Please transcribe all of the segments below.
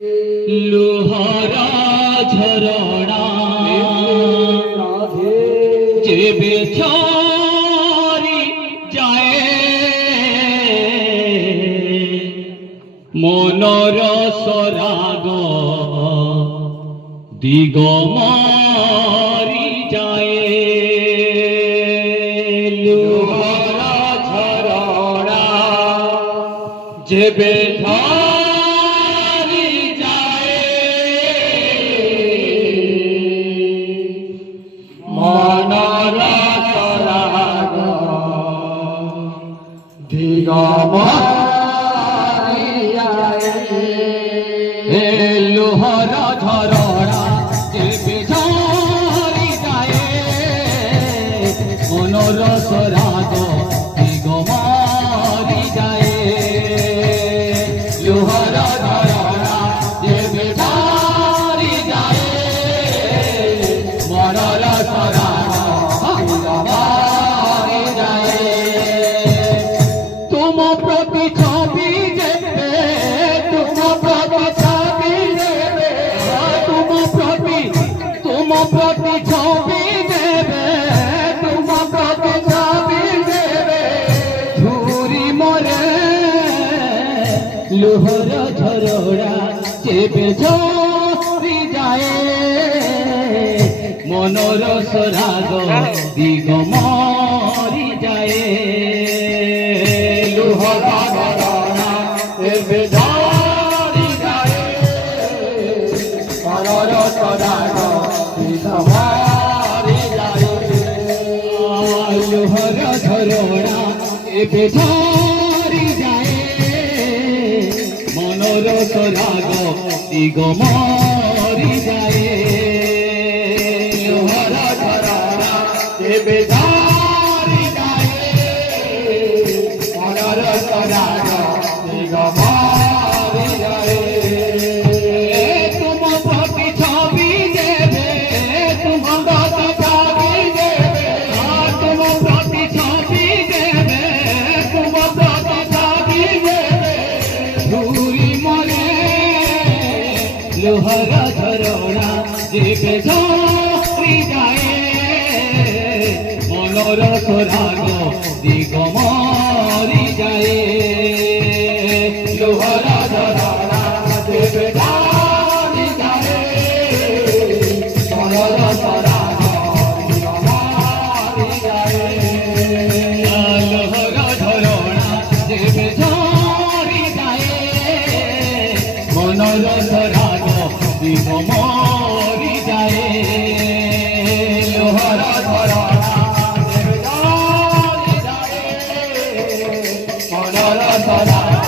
লোহারা ঝরনা যেবে ছড়ি যায় মনর সরাগ দিগমারি যায় লোহারা ঝরনা যেবে লোহারা ঝরনা যেবে ঝরি যায় মনর সরাগ দিগমারি যায় লোহারা ঝরনা যেবে ঝরি যায় মনর সরাগ দিগমারি যায় তুম প্রতি ছবি যেবে তুম প্রতি ছবি দেবে তুম প্রতি ছবি দেবে তুম প্রতি ছবি দেবে ঝুরি মরে লোহর ঝরনা চেপে ঝরি যায় মনর সরাগ দিগমারি যায় লোহরা ঝরনা চেপে ঝরি যায় মনর সরাগ দিগমারি যায় লোহরা ঝরনা চেপে ঝরি যায় মনর সরাগ দিগমারি যায় লোহরা ঝরনা চেপে ঝরি যায় মনর সরাগ দিগমারি যায় তুম প্রতি ছবি দেবে তুম প্রতি ছবি দেবে তুম প্রতি ছবি দেবে তুম প্রতি ছবি দেবে ঝুরি মরে লোহারা ঝরনা যেবে ঝরি যায় মনর সরাগ দিগমারি যায় লোহারা ঝরনা যেবে ঝরি যায় মনর সরাগ দিগমারি যায় লোহারা ঝরনা যেবে ঝরি যায় মনর সরাগ দিগমারি যায় লোহারা ঝরনা যেবে ঝরি যায় মনর সরাগ দিগমারি যায় লোহারা ঝরনা যেবে ঝরি যায় মনর সরাগ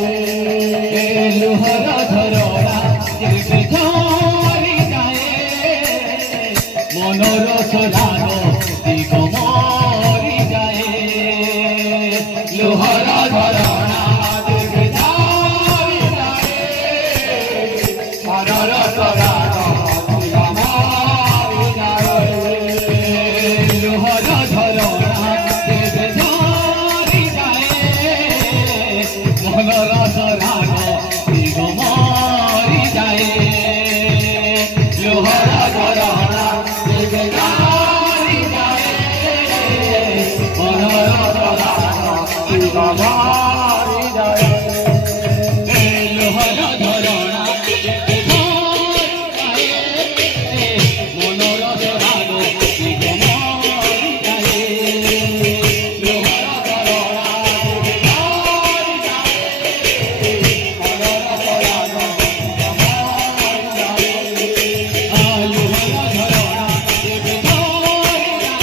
দিগমারি যায় লোহারা ঝরনা যেবে ঝরি যায় মনর সরাগ দিগমারি যায় লোহারা ঝরনা যেবে ঝরি যায় মনর সরাগ দিগমারি যায় লোহারা ঝরনা যেবে ঝরি যায় মনর সরাগ দিগমারি যায় লোহারা ঝরনা যেবে ঝরি যায় মনর সরাগ দিগমারি যায় লোহারা ঝরনা যেবে ঝরি যায়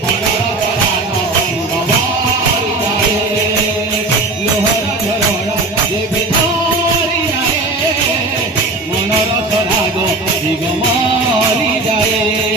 মনর সরাগ দিগমারি যায় লোহারা ঝরনা যেবে ঝরি যায় মনর সরাগ দিগমারি যায়